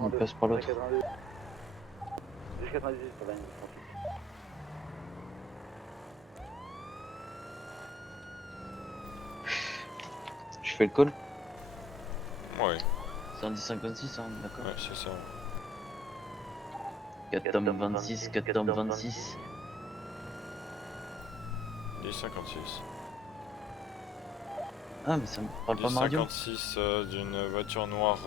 On passe par l'autre. 98 pour la ligne. Je fais le call. Ouais, C'est un 1056, hein, d'accord. ouais, c'est ça. 4 tomes 26, 4 tomes 26. 1056. Ah, mais ça me parle pas ma radio. 1056 d'une voiture noire,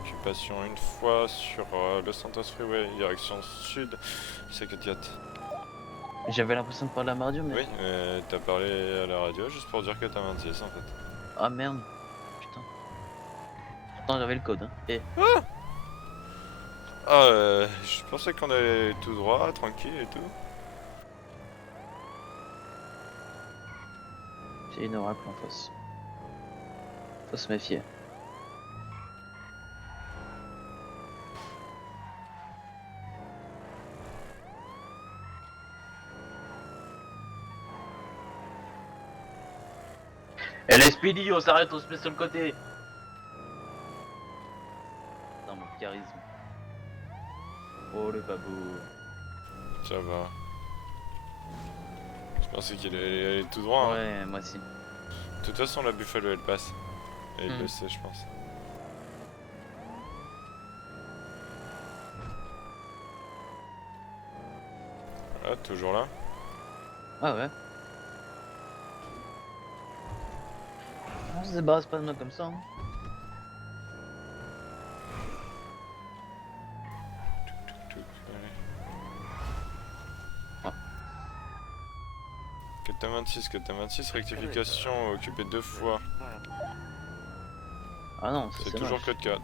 occupation une fois sur le Santos Freeway, direction sud, c'est 4. J'avais l'impression de parler à ma radio, mais. Oui, t'as parlé à la radio juste pour dire que t'as 26 en fait. Ah merde. Putain. Pourtant, j'avais le code, hein. Et. Ah, je pensais qu'on allait tout droit, tranquille et tout. J'ai une oracle en face. Faut se méfier. LSPD, on s'arrête, on se met sur le côté. Dans mon charisme. Oh le babou. Ça va. Je pensais qu'il allait aller tout droit. Hein. Ouais, moi aussi. De toute façon, la Buffalo elle passe. Et il le sait, je pense. Ah, toujours là. Ah ouais. On se débarrasse pas de moi comme ça. Hein. Allez. Ah. 426, rectification, occupé 2 fois. Ah non, C'est c'est toujours moche. code 4.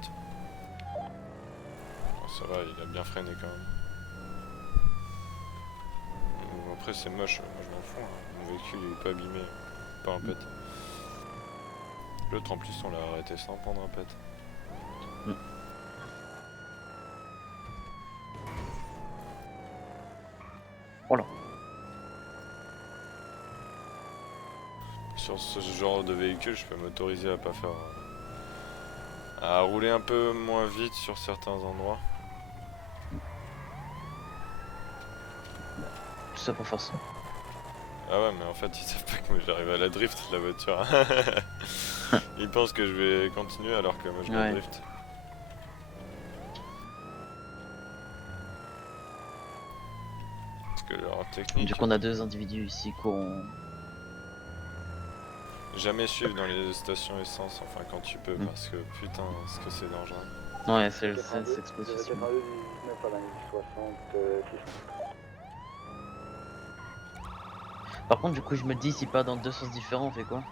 Oh, ça va, il a bien freiné quand même. Bon, après c'est moche, moi je m'en fous. Hein. Mon véhicule il est pas abîmé, pas un pet. L'autre en plus on l'a arrêté sans prendre un pet. Oh là. Sur ce genre de véhicule je peux m'autoriser à pas faire... à rouler un peu moins vite sur certains endroits. Tout ça pour faire ça. Ah ouais mais en fait ils savent pas que moi j'arrive à la drift la voiture. Ils pensent que je vais continuer alors que moi je la drift. Parce que leur technique... Du coup on a deux individus ici qui ont... Jamais suivre dans les stations essence, enfin quand tu peux, parce que putain, ce que c'est dangereux. Ouais, c'est exposition. 19 à la ligne 66. Par contre, du coup, je me dis, s'il part dans deux sens différents, on fait quoi?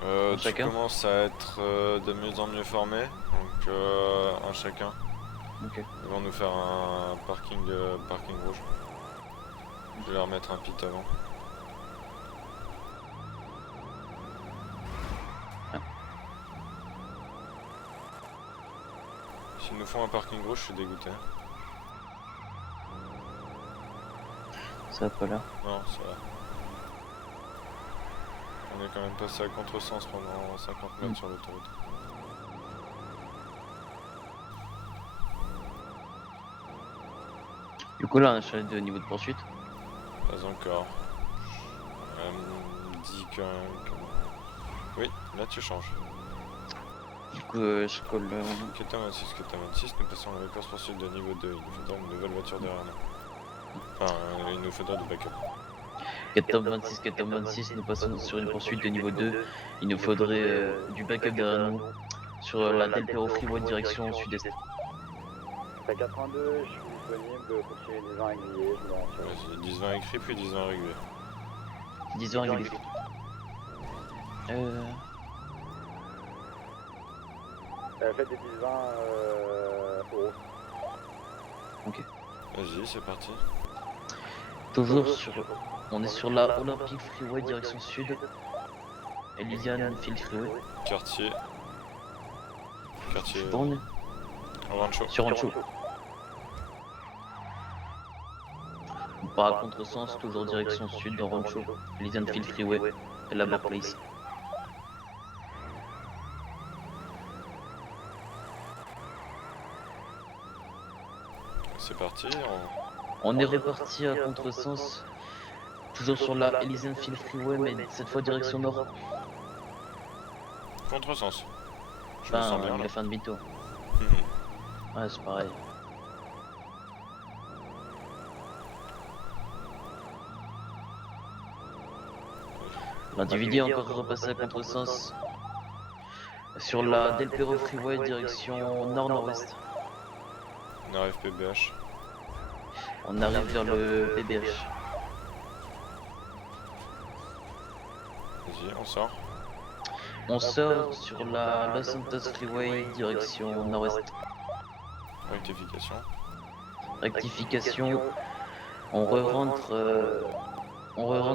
Tu chacun commences à être de mieux en mieux formé, donc un chacun. Ok. Ils vont nous faire un parking rouge. Je vais leur mettre un pit avant. S'ils nous font un parking rouge, je suis dégoûté. Ça va pas là. Non, ça va. On est quand même passé à contresens pendant 50 mètres sur l'autoroute. Du coup, là, on a changé de niveau de poursuite. Pas encore. Dis que... Oui, là tu changes. Du coup, je colle... KT26, nous passons à la course poursuite de niveau 2. Il nous faudra une nouvelle voiture derrière nous. Enfin, il nous faudra du backup. 426, 426, nous passons sur une poursuite de niveau 2. Il nous faudrait du backup derrière nous. Sur la Del Perro Freeway direction sud-est. 82, je suis disponible, continuez 10 ans réguliers, je me rends sur... Vas-y, 10-20 écrit puis 10-20 régulier. 10 heures régulier. Faites des 10-20 euros. Ok. Vas-y, c'est parti. Toujours sur... On est sur la Olympic Freeway direction sud. Elysian Field Freeway. Quartier. Quartier... Bon, Rancho. sur Rancho. On part à contresens, toujours direction sud dans Rancho. Elysian Field Freeway. La Place. C'est parti. On est reparti à contresens. Toujours sur la Elysian-Field Freeway, mais cette fois direction nord. Contresens. Je me sens Enfin, bien il là. a fait un demi-tour. Ouais, c'est pareil. L'individu est encore repassé à contresens. Sur la Del Perro Freeway, direction nord-nord-ouest. On arrive PBH. On arrive vers le PBH. Vas-y, on sort. On sort sur la Los Santos Freeway, direction nord-ouest. Rectification. Rectification. On re-rentre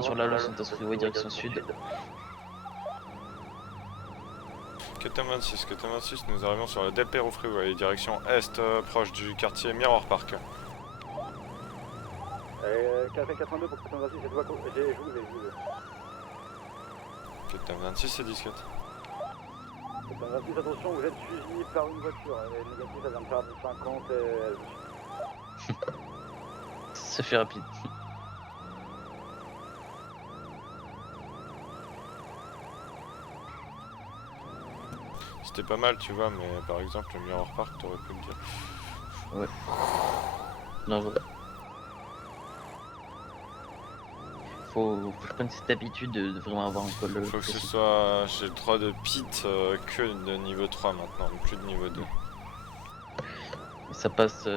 sur la Los Santos Freeway, direction sud. Captain 26, Captain 26, nous arrivons sur la Del Perro Freeway, direction est, proche du quartier Mirror Park. Café 82 pour 86, je vous ai. Captain 26 c'est disquette. Captain 26, attention, vous êtes suivi par une voiture. Elle est négative, elle vient de faire du 50 et elle vous suit. Ça fait rapide. C'était pas mal, tu vois, mais par exemple, le Mirror Park, t'aurais pu me dire. Ouais. Non, je... Faut que je prenne cette habitude de vraiment avoir un call. Faut que ce soit. J'ai le droit de pit que de niveau 3 maintenant, plus de niveau 2. Ça passe.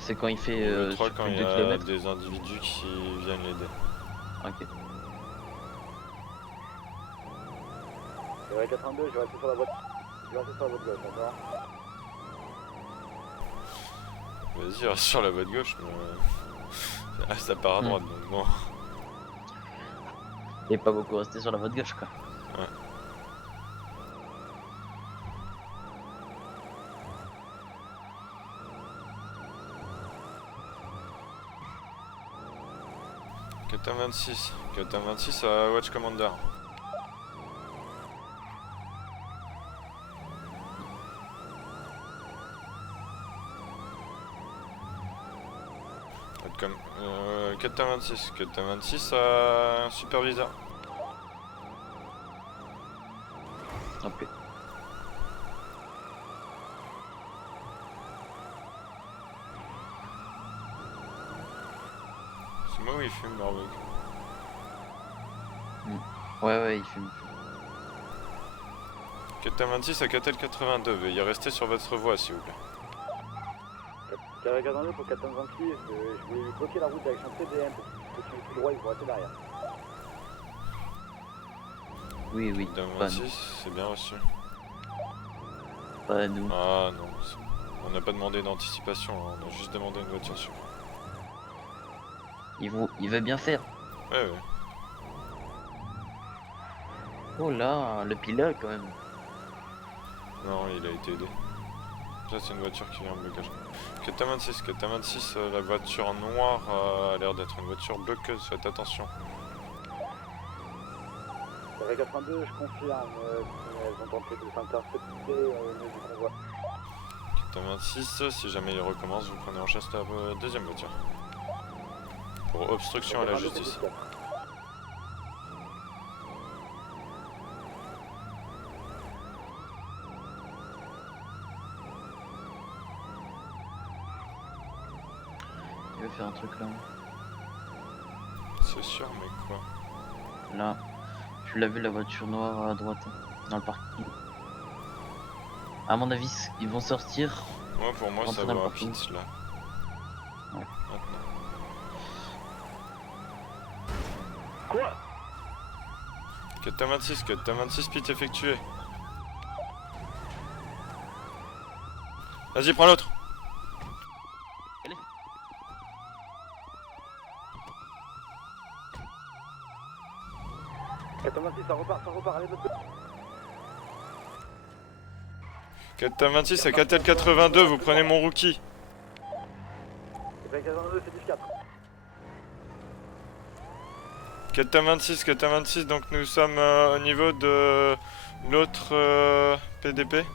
C'est quand il fait Niveau 3 sur quand plus il de y 2 a km. des individus qui viennent l'aider. Ok. Je vais 82, je vais rester sur la voiture. Je vais rester sur la voie de gauche, d'accord? Vas-y, reste sur la voie de gauche, mais. Reste à part à droite, donc bon. Et pas beaucoup resté sur la voie de gauche, quoi. Ouais. Captain 26 à Watch Commander. Captain 26 à Supervisor. Ok. C'est moi où il fume, Norweg. Ouais, il fume. Captain 26 à Catel 82, veuillez rester sur votre voie s'il vous plaît. Café 82 pour 426, je voulais lui bloquer la route direction CDM pour qu'il tout droit, il faut rester derrière. Oui, Captain pas 26, c'est bien reçu. nous. Pas nous. Ah non, on n'a pas demandé d'anticipation, hein, on a juste demandé une voiture sur. Il veut bien faire. Ouais. Oh là, le pilote quand même. Non, il a été aidé. Ça c'est une voiture qui vient en blocage. Captain 26, la voiture noire a l'air d'être une voiture bloqueuse, faites attention. Café 82, je confirme, elles ont tenté de s'intercepter au milieu du convoi. Captain 26, si jamais il recommence, vous prenez en chasse la deuxième voiture. Pour obstruction à la justice. Il veut faire un truc là. C'est sûr, mais quoi? Là. Tu l'as vu la voiture noire à droite, dans le parking. À mon avis, ils vont sortir. Moi, pour moi, ça Rentrer dans va le un parking. pit là. Ouais. Maintenant. Quoi? Captain 26, pit effectué. Vas-y, prends l'autre. Captain 26, ça repart, allez de l'autre côté. Captain 26 à Catel 82, vous prenez mon rookie. Café 82, c'est 10-4. Captain 26, donc nous sommes au niveau de l'autre PDP.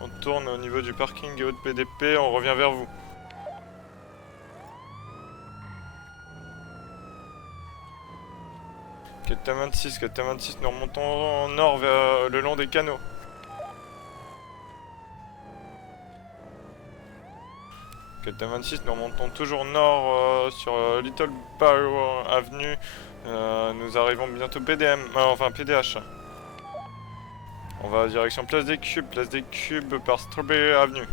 On tourne au niveau du parking et autre PDP, on revient vers vous. Captain 26, nous remontons en nord vers le long des canaux. Captain 26, nous remontons toujours nord sur Little Power Avenue. Nous arrivons bientôt PDM, enfin PDH. On va direction Place des Cubes par Strawberry Avenue.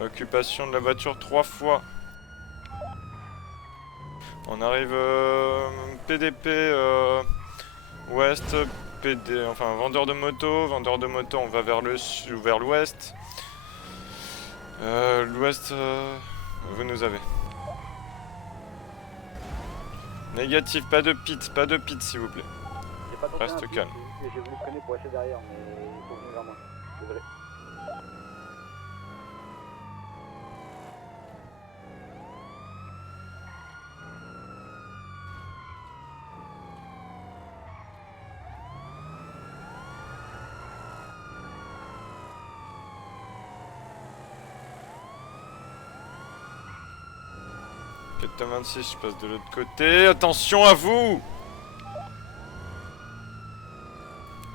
Occupation de la voiture 3 fois. On arrive PDP Ouest, PD, enfin vendeur de moto, on va vers l'ouest. L'ouest, vous nous avez. Négatif, pas de pit s'il vous plaît. J'ai pas tenté Reste un pit, calme. J'ai voulu freiner pour essayer derrière, mais il faut venir vers moi. Désolé. Captain 26, je passe de l'autre côté. Attention à vous!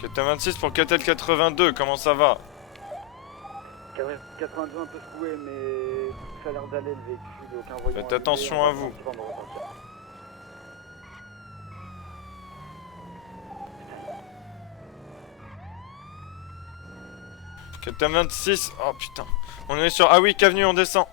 Captain 26 pour Catel 82, comment ça va? 82 un peu secoué, mais ça a l'air d'aller le véhicule, aucun voyant. Faites attention à vous. Captain 26, oh putain. On est sur Awick Avenue, on descend.